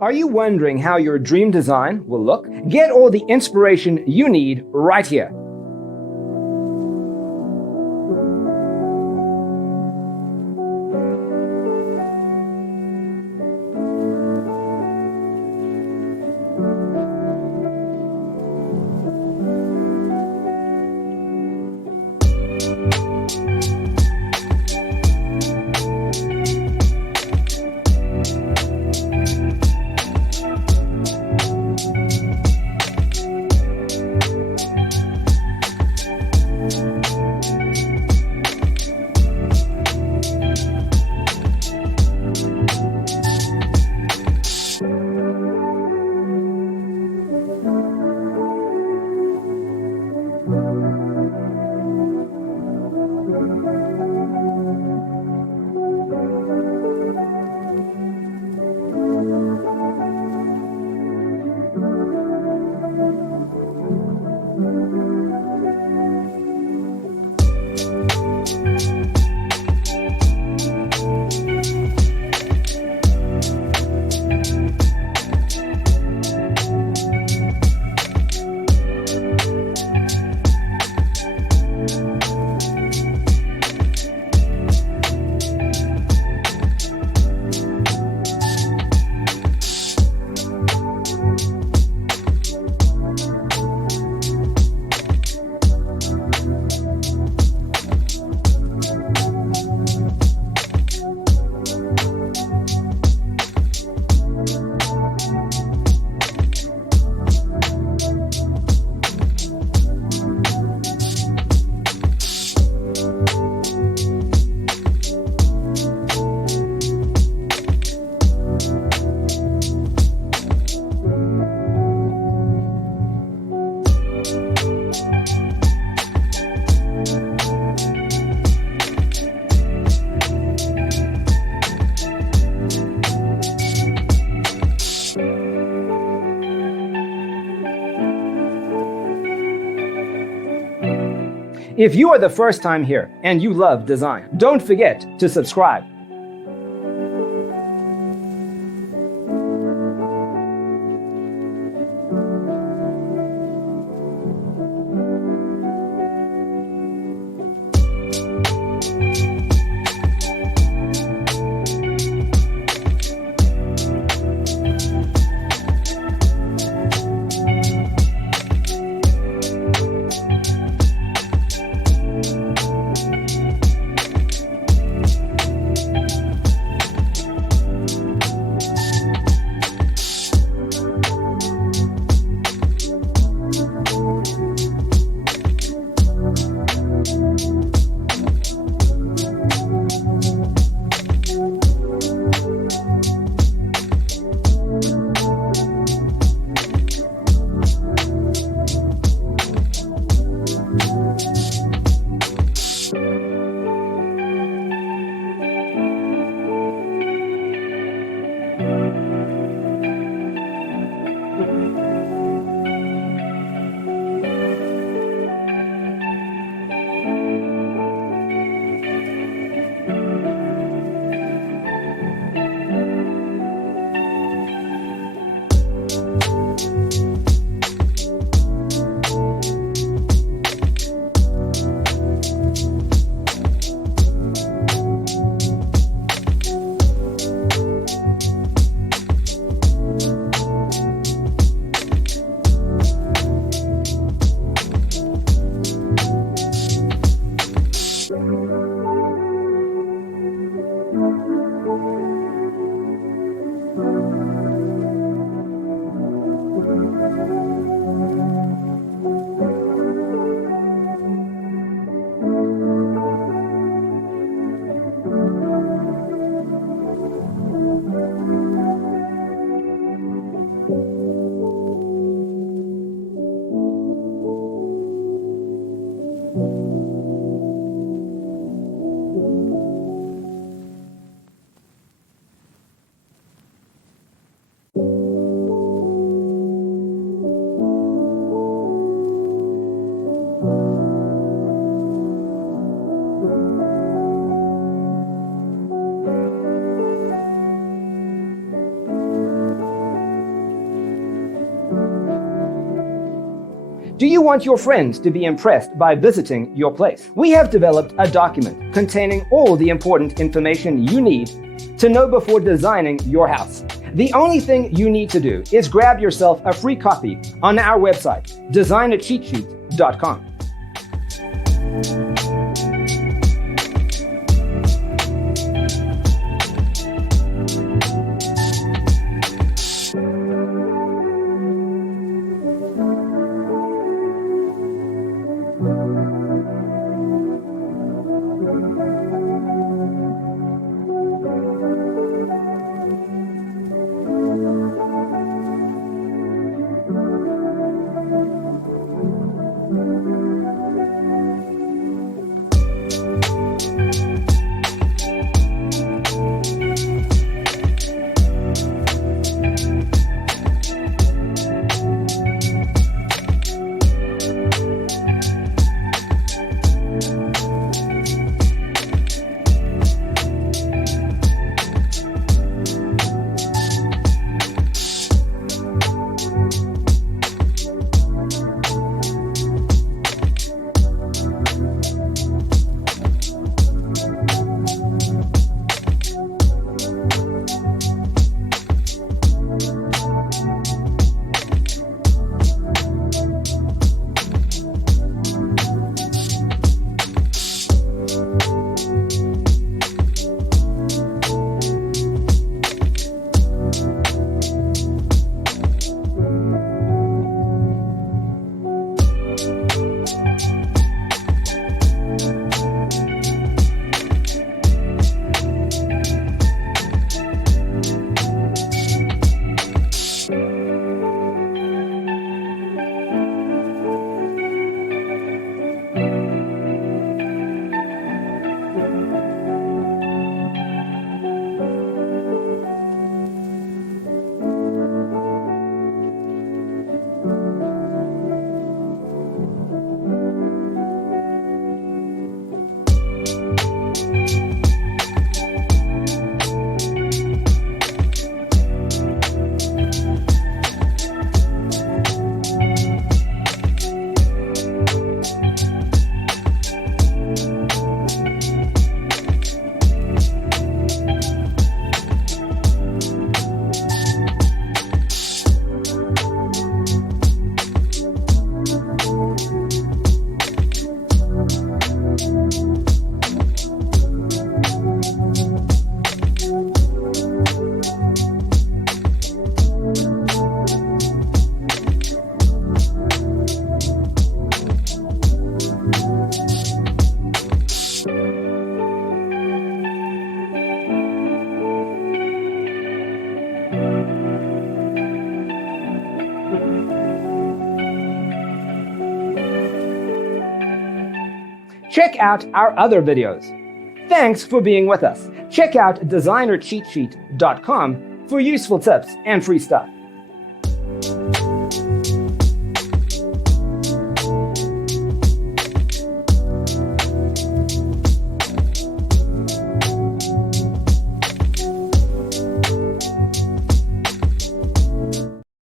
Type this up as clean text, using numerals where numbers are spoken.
Are you wondering how your dream design will look? Get all the inspiration you need right here. If you are the first time here and you love design, don't forget to subscribe. Do you want your friends to be impressed by visiting your place? We have developed a document containing all the important information you need to know before designing your house. The only thing you need to do is grab yourself a free copy on our website, designercheatsheet.com. Check out our other videos. Thanks for being with us. Check out designercheatsheet.com for useful tips and free stuff.